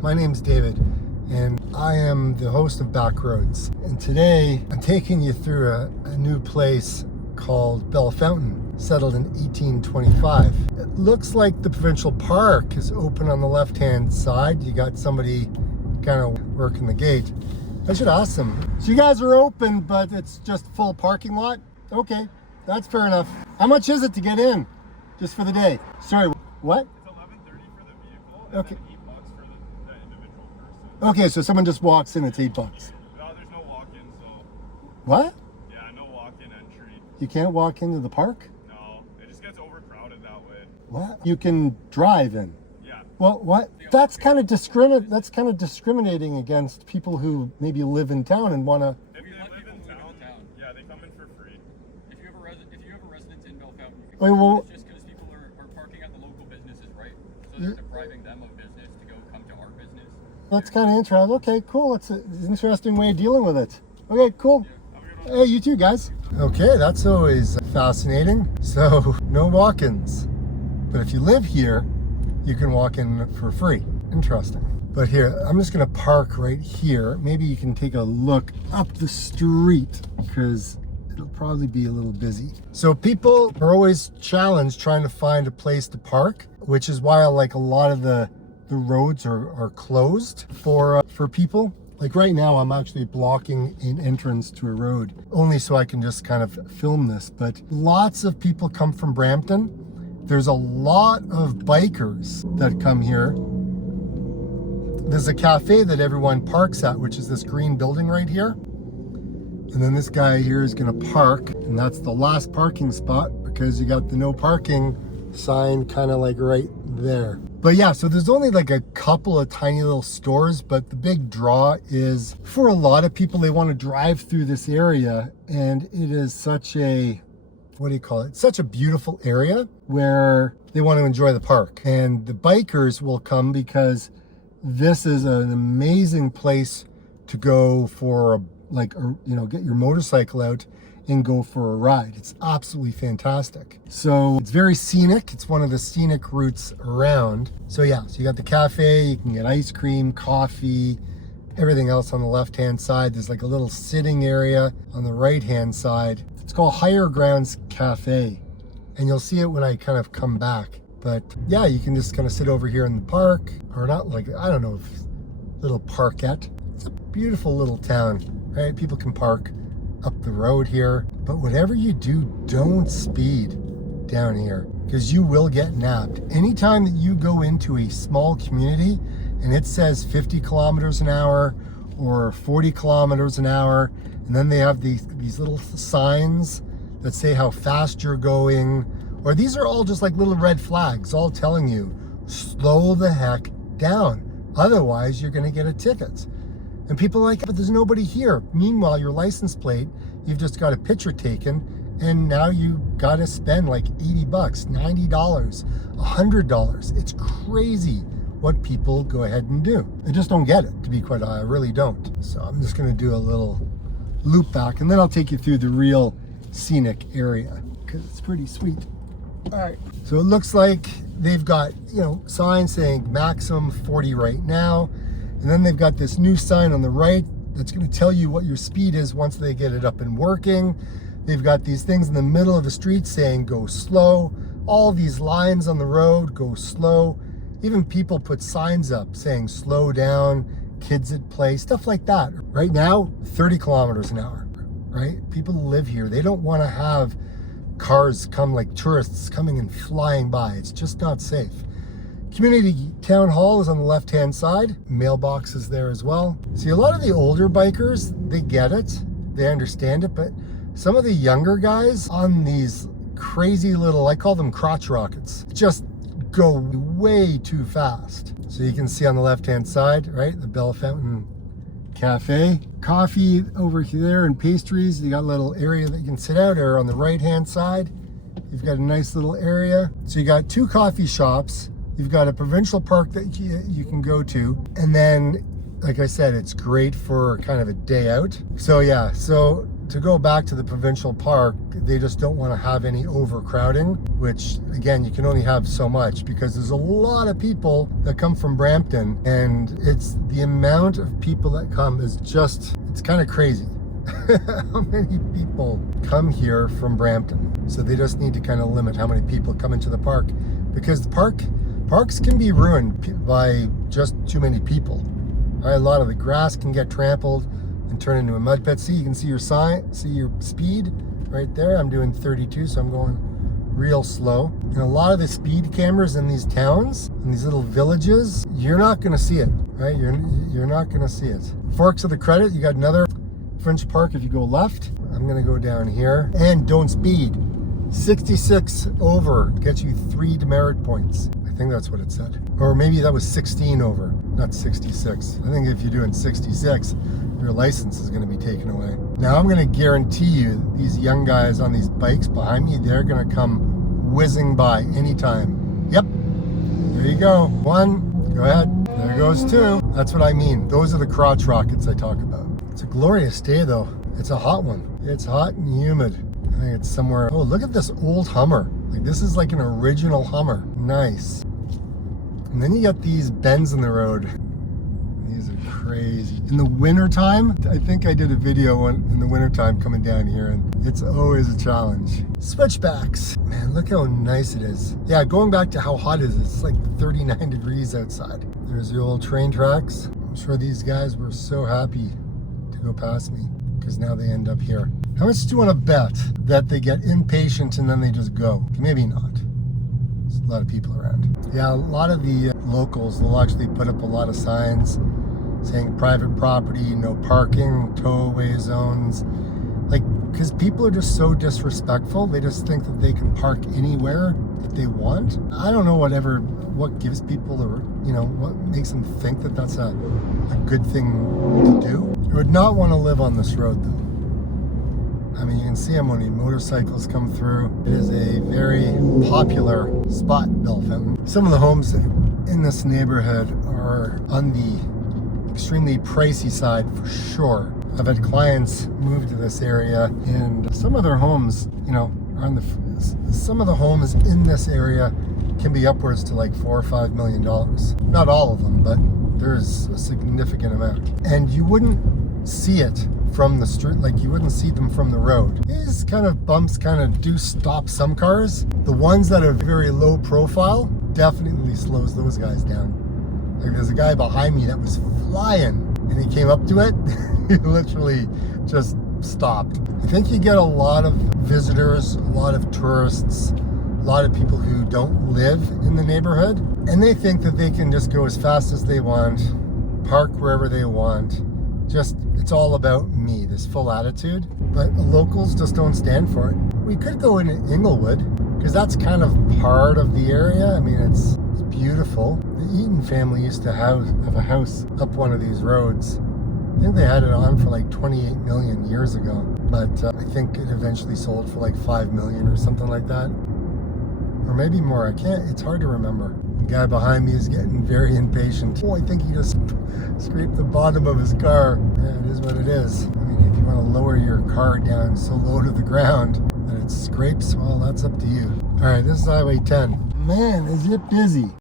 My name's David, and I am the host of Backroads. And today, I'm taking you through a new place called Belfountain, settled in 1825. It looks like the provincial park is open on the left-hand side. You got somebody kind of working the gate. I should ask them. So you guys are open, but it's just full parking lot? Okay, that's fair enough. How much is it to get in, just for the day? Sorry, what? It's $11.30 for the vehicle, Okay. and then $8 for the individual person. Okay, so someone just walks in, it's $8. No, there's no walk-in, so What? yeah, no walk-in entry. You can't walk into the park? No, it just gets overcrowded that way. What? You can drive in. Yeah. Well, what? That's kind of discriminating against people who maybe live in town and want to. If they live in town, yeah, they come in for free. If you have a residence in Belfountain, Wait, well, it's just because people are parking at the local businesses, right? So they're depriving them of business to go come to our business. that's kind of interesting. Okay, cool. It's an interesting way of dealing with it. Okay, cool. Hey, you too, guys. Okay, that's always fascinating. So, no walk-ins. But if you live here, you can walk in for free. Interesting. But here, I'm just gonna park right here. Maybe you can take a look up the street because it'll probably be a little busy. So people are always challenged trying to find a place to park, which is why like a lot of the roads are closed for people. Like right now, I'm actually blocking an entrance to a road, only so I can just kind of film this. But lots of people come from Brampton. There's a lot of bikers that come here. There's a cafe that everyone parks at, which is this green building right here. And then this guy here is gonna park, and that's the last parking spot because you got the no parking sign kind of like right there. But yeah, so there's only like a couple of tiny little stores, but the big draw is for a lot of people, they want to drive through this area, and it is such a, what do you call it? It's such a beautiful area where they want to enjoy the park. And the bikers will come because this is an amazing place to go for get your motorcycle out and go for a ride. It's absolutely fantastic. So it's very scenic. It's one of the scenic routes around. So yeah, so you got the cafe, you can get ice cream, coffee, everything else on the left-hand side. There's like a little sitting area on the right-hand side. It's called Higher Grounds Cafe. And you'll see it when I kind of come back. But yeah, you can just kind of sit over here in the park, or not like, I don't know, if little parkette. It's a beautiful little town, right? People can park up the road here, but whatever you do, don't speed down here because you will get nabbed. Anytime that you go into a small community and it says 50 kilometers an hour or 40 kilometers an hour, and then they have these little signs that say how fast you're going, or these are all just like little red flags all telling you slow the heck down, otherwise you're going to get a ticket. And people are like, but there's nobody here. Meanwhile, your license plate, you've just got a picture taken, and now you got to spend like $80, $90, $100. It's crazy what people go ahead and do. I just don't get it, to be quite honest. I really don't. So I'm just going to do a little loop back, and then I'll take you through the real scenic area because it's pretty sweet. All right. So it looks like they've got, signs saying maximum 40 right now. And then they've got this new sign on the right that's going to tell you what your speed is once they get it up and working. They've got these things in the middle of the street saying go slow. All these lines on the road, go slow. Even people put signs up saying slow down, kids at play, stuff like that. Right now, 30 kilometers an hour, right? People who live here, they don't want to have cars come like tourists coming and flying by. It's just not safe. Community Town Hall is on the left-hand side. Mailbox is there as well. See, a lot of the older bikers, they get it. They understand it, but some of the younger guys on these crazy little, I call them crotch rockets, just go way too fast. So you can see on the left-hand side, right, the Belfountain Cafe. Coffee over here and pastries. You got a little area that you can sit out, or on the right-hand side, you've got a nice little area. So you got two coffee shops. You've got a provincial park that you can go to. And then, like I said, it's great for kind of a day out. So yeah, so to go back to the provincial park, they just don't want to have any overcrowding, which again, you can only have so much because there's a lot of people that come from Brampton, and it's the amount of people that come is just, it's kind of crazy. How many people come here from Brampton. So they just need to kind of limit how many people come into the park, because the parks can be ruined by just too many people. All right, a lot of the grass can get trampled and turn into a mud pit. See, you can see your sign, see your speed right there. I'm doing 32, so I'm going real slow. And a lot of the speed cameras in these towns, in these little villages, you're not gonna see it, right? You're not gonna see it. Forks of the Credit, you got another French park if you go left. I'm gonna go down here. And don't speed. 66 over gets you 3 demerit points. I think that's what it said. Or maybe that was 16 over, not 66. I think if you're doing 66, your license is gonna be taken away. Now I'm gonna guarantee you these young guys on these bikes behind me, they're gonna come whizzing by anytime. Yep, there you go. 1, go ahead. There goes 2. That's what I mean. Those are the crotch rockets I talk about. It's a glorious day though. It's a hot one. It's hot and humid. I think it's somewhere. Oh, look at this old Hummer. Like, this is like an original Hummer. Nice. And then you got these bends in the road. These are crazy. In the wintertime, I think I did a video in the wintertime coming down here, and it's always a challenge. Switchbacks. Man, look how nice it is. Yeah, going back to how hot it is, it's like 39 degrees outside. There's the old train tracks. I'm sure these guys were so happy to go past me, because now they end up here. How much do you want to bet that they get impatient and then they just go? Maybe not. There's a lot of people around. Yeah, a lot of the locals, they'll actually put up a lot of signs saying private property, no parking, tow-away zones. Like, because people are just so disrespectful. They just think that they can park anywhere that they want. I don't know what gives people the, what makes them think that that's a good thing to do. I would not want to live on this road though. I mean, you can see them when the motorcycles come through. It is a very popular spot, Belfountain. Some of the homes in this neighborhood are on the extremely pricey side for sure. I've had clients move to this area, and some of their homes, some of the homes in this area can be upwards to like $4 or $5 million. Not all of them, but there's a significant amount. And you wouldn't see it from the street, like you wouldn't see them from the road. These kind of bumps kind of do stop some cars. The ones that are very low profile definitely slows those guys down. Like, there's a guy behind me that was flying, and he came up to it, he literally just stopped. I think you get a lot of visitors, a lot of tourists, a lot of people who don't live in the neighborhood, and they think that they can just go as fast as they want, park wherever they want. Just, it's all about me, this full attitude. But the locals just don't stand for it. We could go into Inglewood, because that's kind of part of the area. I mean, it's beautiful. The Eaton family used to have a house up one of these roads. I think they had it on for like 28 million years ago, but I think it eventually sold for like 5 million or something like that. Or maybe more, it's hard to remember. The guy behind me is getting very impatient. Oh, I think he just scraped the bottom of his car. Yeah, it is what it is. I mean, if you want to lower your car down so low to the ground that it scrapes, well, that's up to you. All right, this is Highway 10. Man, is it busy.